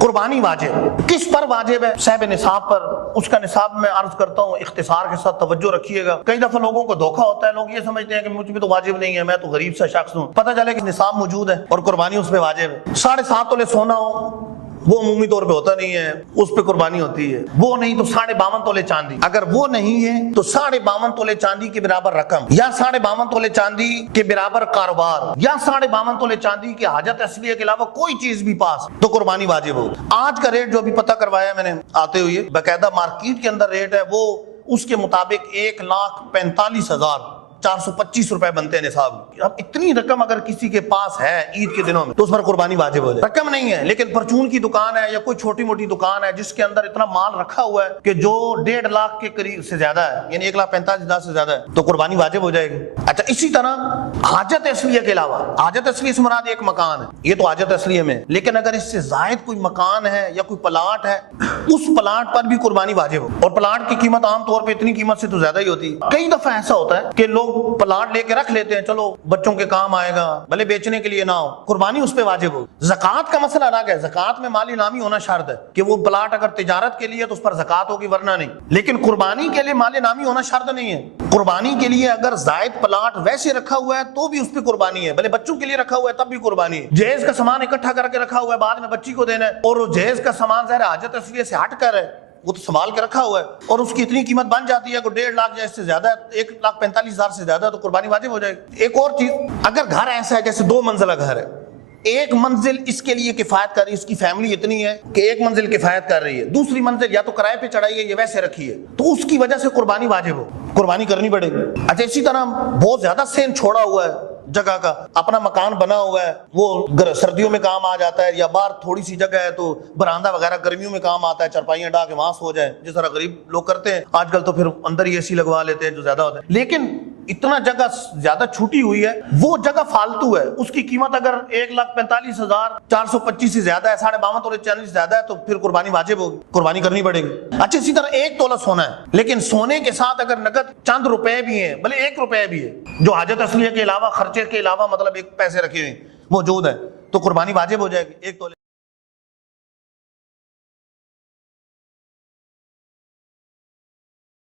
قربانی واجب کس پر واجب ہے؟ صاحب نصاب پر. اس کا نصاب میں عرض کرتا ہوں اختصار کے ساتھ توجہ رکھیے گا. کئی دفعہ لوگوں کو دھوکا ہوتا ہے, لوگ یہ سمجھتے ہیں کہ مجھ پہ تو واجب نہیں ہے, میں تو غریب سا شخص ہوں. پتہ چلے کہ نصاب موجود ہے اور قربانی اس پہ واجب ہے. 7.5 تولے سونا ہو, وہ عمومی طور پہ ہوتا نہیں ہے, اس پہ قربانی ہوتی ہے. وہ نہیں تو 52.5 تولے چاندی. اگر وہ نہیں ہے تو 52.5 تولے چاندی کے برابر رقم, یا 52.5 تولے چاندی کے برابر کاروبار, یا 52.5 تولے چاندی کے حاجت اصلیہ کے علاوہ کوئی چیز بھی پاس, تو قربانی واجب ہو. آج کا ریٹ جو بھی پتہ کروایا میں نے آتے ہوئے, باقاعدہ مارکیٹ کے اندر ریٹ ہے, وہ اس کے مطابق 1,45,425 روپے بنتے ہیں نصاب. اب اتنی رقم اگر کسی کے پاس ہے عید کے دنوں میں تو اس پر قربانی واجب ہو جائے. رقم نہیں ہے, لیکن پرچون کی دکان ہے یا کوئی چھوٹی موٹی دکان ہے جس کے اندر اتنا مال رکھا ہوا ہے کہ جو 1.5 لاکھ کے قریب سے زیادہ ہے, یعنی 1,45,000 سے زیادہ ہے, تو قربانی واجب ہو جائے گی. اچھا, اسی طرح حاجت اصلیہ کے علاوہ, حاجت اصلیہ سے مراد ایک مکان ہے, یہ تو حاجت اصلیہ میں, لیکن اگر اس سے زائد کوئی مکان ہے یا کوئی پلاٹ ہے, اس پلاٹ پر بھی قربانی واجب ہو. اور پلاٹ کی قیمت عام طور پہ اتنی قیمت سے تو زیادہ ہی ہوتی ہے. کئی دفعہ ایسا ہوتا ہے کہ لوگ پلاٹ لے کے رکھ لیتے ہیں, چلو بچوں کے کام آئے گا, بھلے بیچنے کے لیے نہ ہو, قربانی اس پہ واجب ہو. زکوٰۃ کا مسئلہ الگ ہے, زکوٰۃ میں مالی نامی ہونا شرط ہے کہ وہ پلاٹ اگر تجارت کے لیے تو اس پر زکوٰۃ ہوگی, ورنہ نہیں. لیکن قربانی کے لیے مالی نامی ہونا شرط نہیں ہے. قربانی کے لیے اگر زائد پلاٹ ویسے رکھا ہوا ہے تو بھی اس پہ قربانی ہے, بھلے بچوں کے لیے رکھا ہوا ہے تب بھی قربانی ہے. جہیز کا سامان اکٹھا کر کے رکھا ہوا ہے, بعد میں بچی کو دینا ہے, اور وہ جہیز کا سامان ظاہر حاجت اصلیہ سے ہٹ کر ہے, وہ تو سنبھال کے رکھا ہوا ہے, اور اس کی اتنی قیمت بن جاتی ہے کہ 1.5 لاکھ یا اس سے زیادہ ہے, 1,45,000 سے زیادہ ہے, تو قربانی واجب ہو جائے گی. ایک اور چیز, اگر گھر ایسا ہے جیسے 2 منزلہ گھر ہے, ایک منزل اس کے لیے کفایت کر رہی ہے, اس کی فیملی اتنی ہے کہ ایک منزل کفایت کر رہی ہے, دوسری منزل یا تو کرائے پہ چڑھائی ہے یا ویسے رکھی ہے, تو اس کی وجہ سے قربانی واجب ہو, قربانی کرنی پڑے گی. اچھا, اسی طرح بہت زیادہ سین چھوڑا ہوا ہے جگہ کا, اپنا مکان بنا ہوا ہے, وہ سردیوں میں کام آ جاتا ہے, یا باہر تھوڑی سی جگہ ہے تو برآمدہ وغیرہ گرمیوں میں کام آتا ہے, چرپائیاں ڈا کے وہاں سو جائیں, جس طرح غریب لوگ کرتے ہیں آج کل, تو پھر اندر ہی AC لگوا لیتے ہیں جو زیادہ ہوتا ہے. لیکن اتنا جگہ زیادہ چھوٹی ہوئی ہے, وہ جگہ فالتو ہے, اس کی قیمت اگر 1,45,425 سے زیادہ ہے, 52.5 تولے چاندی سے زیادہ ہے, تو پھر قربانی واجب ہوگی, قربانی کرنی پڑے گی. اچھا, اسی طرح 1 تولہ سونا ہے, لیکن سونے کے ساتھ اگر نقد چند روپے بھی ہیں, بھلے 1 روپے بھی ہے, جو حاجت اصلیہ کے علاوہ, خرچے کے علاوہ, مطلب ایک پیسے رکھے ہوئے موجود ہیں, تو قربانی واجب ہو جائے گی 1 تولے.